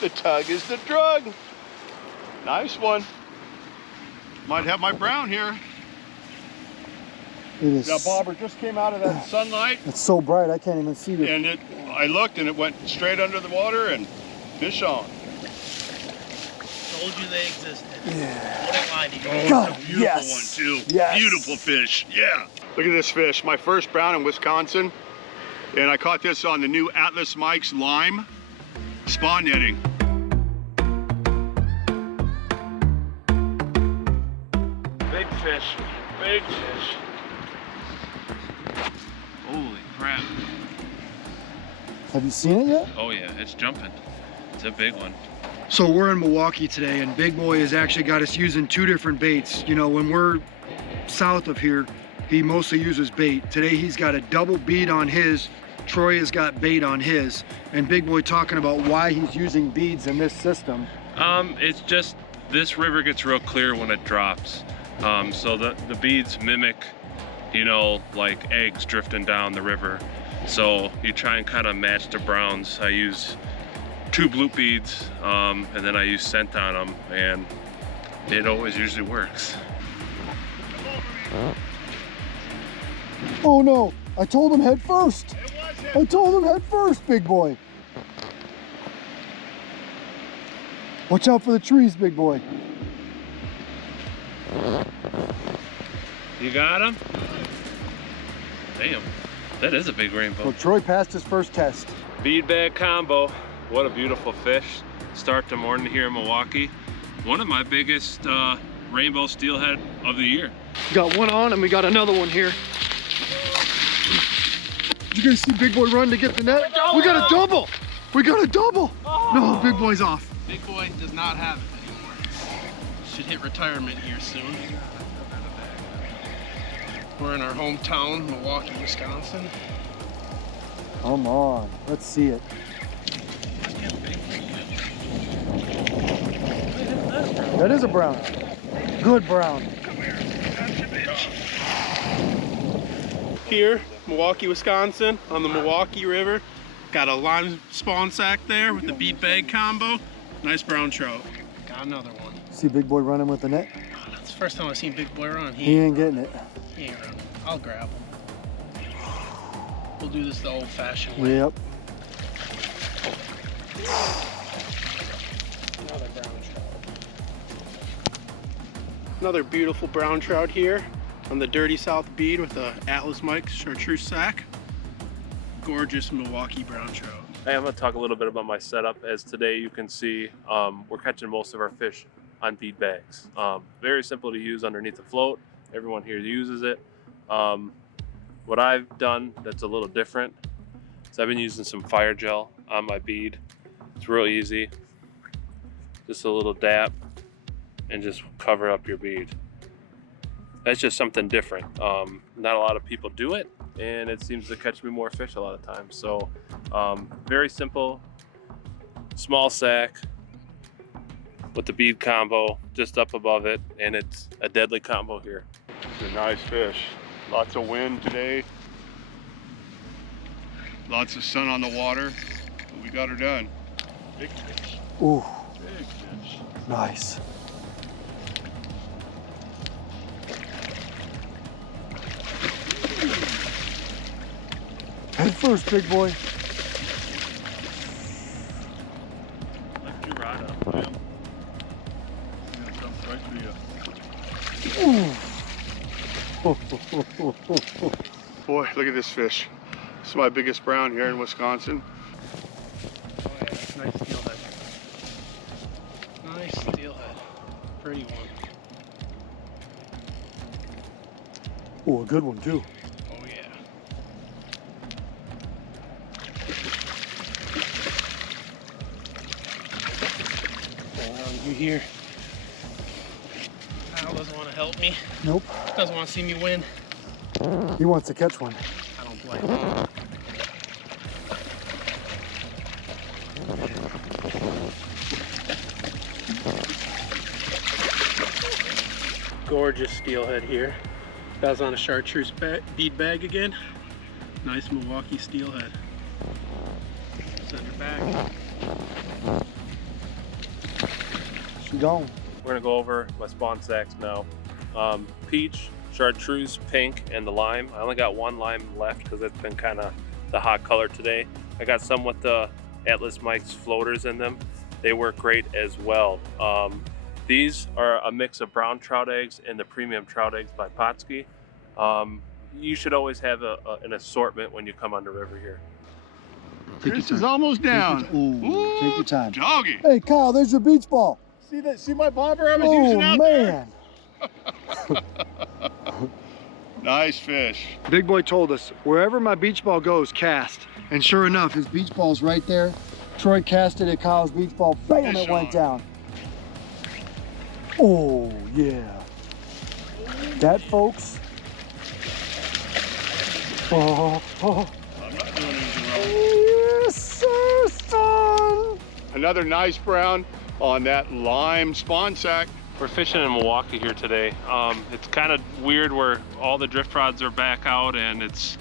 the tug is the drug. Nice one. Might have my brown here. It is. Now, bobber just came out of that sunlight. It's so bright, I can't even see it. And I looked and it went straight under the water and fish on. Told you they existed. Yeah. Wouldn't lie to you. Oh, God, it's a beautiful yes. one too. Yes. Beautiful fish, yeah. Look at this fish, my first brown in Wisconsin. And I caught this on the new Atlas Mike's lime spawn netting. Big fish, big fish. Holy crap. Have you seen it yet? Oh yeah, it's jumping. It's a big one. So we're in Milwaukee today, and Big Boy has actually got us using two different baits. You know, when we're south of here, he mostly uses bait. Today he's got a double bead on his. Troy has got bait on his. And Big Boy talking about why he's using beads in this system. It's just, this river gets real clear when it drops. So the beads mimic, you know, like eggs drifting down the river. So you try and kind of match the browns. I use 2 blue beads, and then I use scent on them, and it always usually works. Oh no, I told him head first. I told him head first, Big Boy. Watch out for the trees, Big Boy. You got him? Damn, that is a big rainbow. Well, Troy passed his first test. Bead bag combo. What a beautiful fish. Start the morning here in Milwaukee. One of my biggest rainbow steelhead of the year. Got one on and we got another one here. Did you guys see Big Boy run to get the net? We got a double! We got a double! No, Big Boy's off. Big Boy does not have it anymore. Should hit retirement here soon. We're in our hometown, Milwaukee, Wisconsin. Come on, let's see it. That is a brown. Good brown. Here, Milwaukee, Wisconsin, on the Milwaukee River. Got a lime spawn sack there with the bead bag combo. Nice brown trout. Got another one. See Big Boy running with the net? Oh, that's the first time I've seen Big Boy run. He ain't getting it. He ain't running. I'll grab him. We'll do this the old-fashioned way. Yep. Another brown trout. Another beautiful brown trout here on the Dirty South Bead with the Atlas Mike's chartreuse sack. Gorgeous Milwaukee brown trout. Hey, I'm gonna talk a little bit about my setup. As today you can see, we're catching most of our fish on bead bags. Very simple to use underneath the float. Everyone here uses it. What I've done that's a little different is I've been using some fire gel on my bead. It's real easy. Just a little dab and just cover up your bead. That's just something different. Not a lot of people do it, and it seems to catch me more fish a lot of times. So very simple, small sack with the bead combo just up above it, and it's a deadly combo here. It's a nice fish. Lots of wind today. Lots of sun on the water. But we got her done. Big fish. Ooh, Big fish. nice. Head first, Big Boy. Lift your rod up. Yeah. Yeah, it comes right to you. Ooh. Boy, look at this fish. This is my biggest brown here in Wisconsin. Oh yeah, nice steelhead. Nice steelhead. Pretty one. Oh, a good one too. Oh yeah. You here? Kyle doesn't want to help me. Nope. Doesn't want to see me win. He wants to catch one. I don't blame him. Gorgeous steelhead here. That was on a chartreuse bead bag again. Nice Milwaukee steelhead. Send her back. She gone. We're gonna go over my spawn sacks now. Peach, chartreuse, pink, and the lime. I only got one lime left because it's been kind of the hot color today. I got some with the Atlas Mike's floaters in them. They work great as well. These are a mix of brown trout eggs and the premium trout eggs by Pautzke. You should always have an assortment when you come on the river here. Chris is almost down. Ooh, take your time. Doggy. Hey, Kyle, there's your beach ball. See that? See my bobber I was using out there? Nice fish. Big boy told us, wherever my beach ball goes, cast. And sure enough, his beach ball's right there. Troy casted at Kyle's beach ball. Bam, it went down. Oh, yeah. That, folks. Oh. I'm not doing anything wrong. Yes, sir, son. Another nice brown on that lime spawn sack. We're fishing in Milwaukee here today. It's kind of weird where all the drift rods are back out and it's,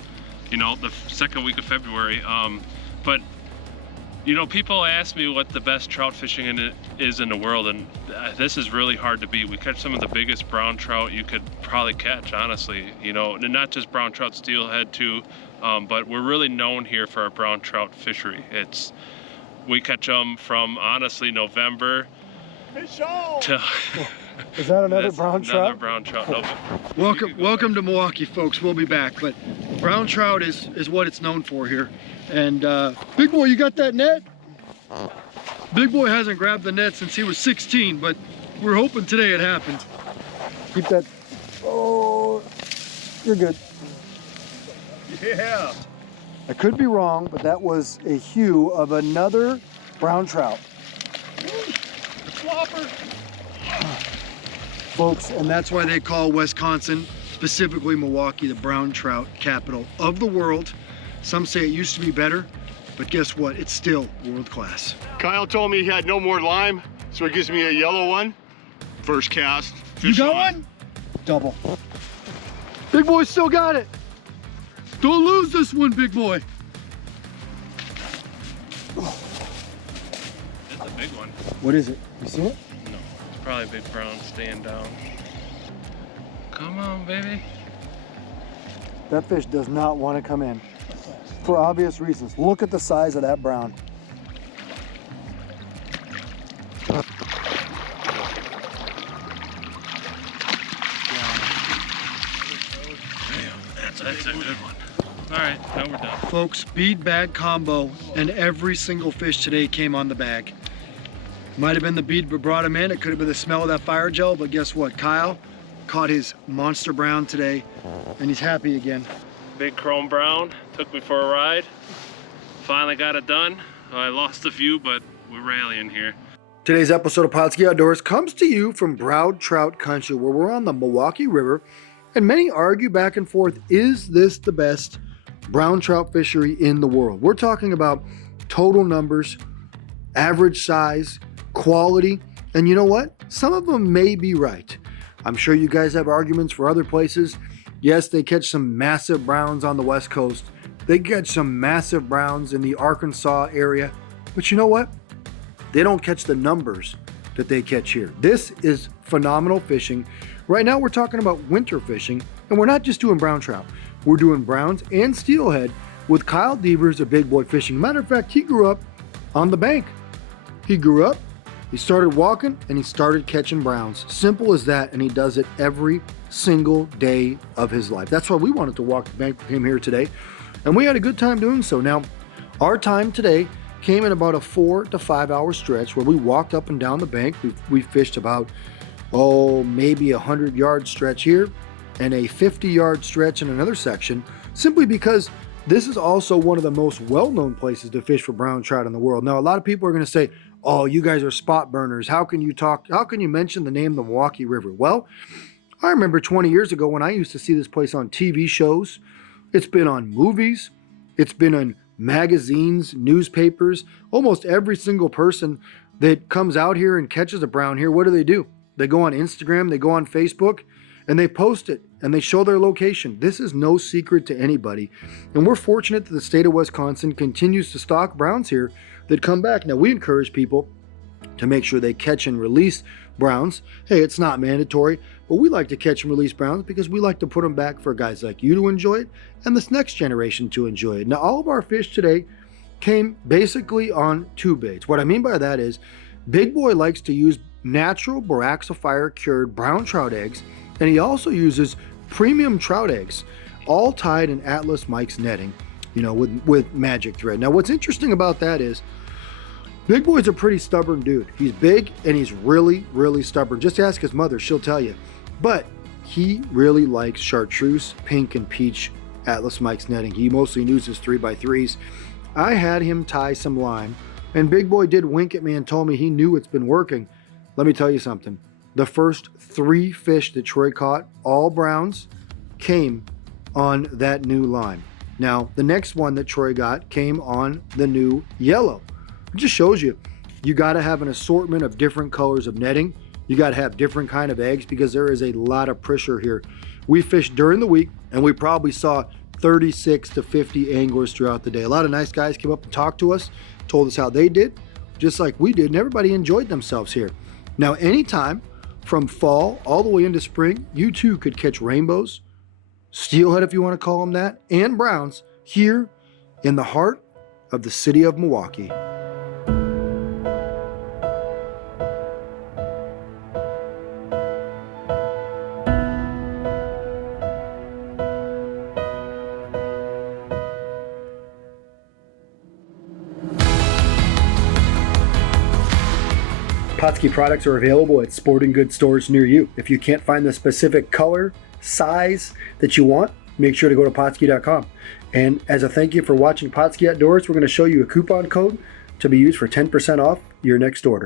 you know, the second week of February. But, you know, people ask me what the best trout fishing is in the world, and this is really hard to beat. We catch some of the biggest brown trout you could probably catch, honestly. You know, and not just brown trout, steelhead too, but we're really known here for our brown trout fishery. We catch them from, honestly, November to... Is that another brown trout? Another brown trout. No, Welcome to Milwaukee, folks. We'll be back. But brown trout is what it's known for here. And Big Boy, you got that net? Big Boy hasn't grabbed the net since he was 16, but we're hoping today it happens. Keep that. Oh, you're good. Yeah. I could be wrong, but that was a hue of another brown trout. Flopper. Folks, and that's why they call Wisconsin, specifically Milwaukee, the brown trout capital of the world. Some say it used to be better, but guess what? It's still world class. Kyle told me he had no more lime, so he gives me a yellow one. First cast. You got one? Double. Big Boy still got it. Don't lose this one, Big Boy. it's a big one. What is it? You see it? No, it's probably a big brown staying down. Come on, baby. That fish does not want to come in. For obvious reasons. Look at the size of that brown. That's a good one. All right, now we're done. Folks, bead bag combo, and every single fish today came on the bag. Might have been the bead that brought him in. It could have been the smell of that fire gel, but guess what? Kyle caught his monster brown today, and he's happy again. Big chrome brown, took me for a ride. Finally got it done. I lost a few, but we're rallying here. Today's episode of Pautzke Outdoors comes to you from brown trout country, where we're on the Milwaukee River, and many argue back and forth, is this the best brown trout fishery in the world? We're talking about total numbers, average size, quality, and you know what? Some of them may be right. I'm sure you guys have arguments for other places. Yes, they catch some massive browns on the West Coast. They catch some massive browns in the Arkansas area. But you know what? They don't catch the numbers that they catch here. This is phenomenal fishing. Right now we're talking about winter fishing, and we're not just doing brown trout. We're doing browns and steelhead with Kyle Devers, a Big Boy Fishing. Matter of fact, he grew up on the bank. He grew up, he started walking, and he started catching browns. Simple as that, and he does it every single day of his life. That's why we wanted to walk the bank with him here today, and we had a good time doing so. Now, our time today came in about a 4 to 5 hour stretch where we walked up and down the bank. We fished about, maybe a 100-yard stretch here and a 50-yard stretch in another section, simply because this is also one of the most well-known places to fish for brown trout in the world. Now, a lot of people are going to say, oh, you guys are spot burners. How can you mention the name of the Milwaukee River? Well, I remember 20 years ago when I used to see this place on TV shows. It's been on movies. It's been on magazines, newspapers. Almost every single person that comes out here and catches a brown here, what do? They go on Instagram, they go on Facebook, and they post it, and they show their location. This is no secret to anybody. And we're fortunate that the state of Wisconsin continues to stock browns here that come back. Now, we encourage people, to make sure they catch and release browns. Hey, it's not mandatory, but we like to catch and release browns because we like to put them back for guys like you to enjoy it and this next generation to enjoy it. Now, all of our fish today came basically on 2 baits. What I mean by that is Big Boy likes to use natural boraxifier cured brown trout eggs, and he also uses premium trout eggs, all tied in Atlas Mike's netting, you know, with magic thread. Now, what's interesting about that is Big Boy's a pretty stubborn dude. He's big and he's really, really stubborn. Just ask his mother, she'll tell you. But he really likes chartreuse, pink, and peach Atlas Mike's netting. He mostly uses 3x3s. I had him tie some line, and Big Boy did wink at me and told me he knew it's been working. Let me tell you something. The first 3 fish that Troy caught, all browns, came on that new line. Now, the next one that Troy got came on the new yellow. It just shows you, you got to have an assortment of different colors of netting. You got to have different kind of eggs because there is a lot of pressure here. We fished during the week and we probably saw 36 to 50 anglers throughout the day. A lot of nice guys came up and talked to us, told us how they did, just like we did, and everybody enjoyed themselves here. Now, anytime from fall all the way into spring, you too could catch rainbows, steelhead if you want to call them that, and browns here in the heart of the city of Milwaukee. Pautzke products are available at sporting goods stores near you. If you can't find the specific color, size that you want, make sure to go to Pautzke.com. And as a thank you for watching Pautzke Outdoors, we're going to show you a coupon code to be used for 10% off your next order.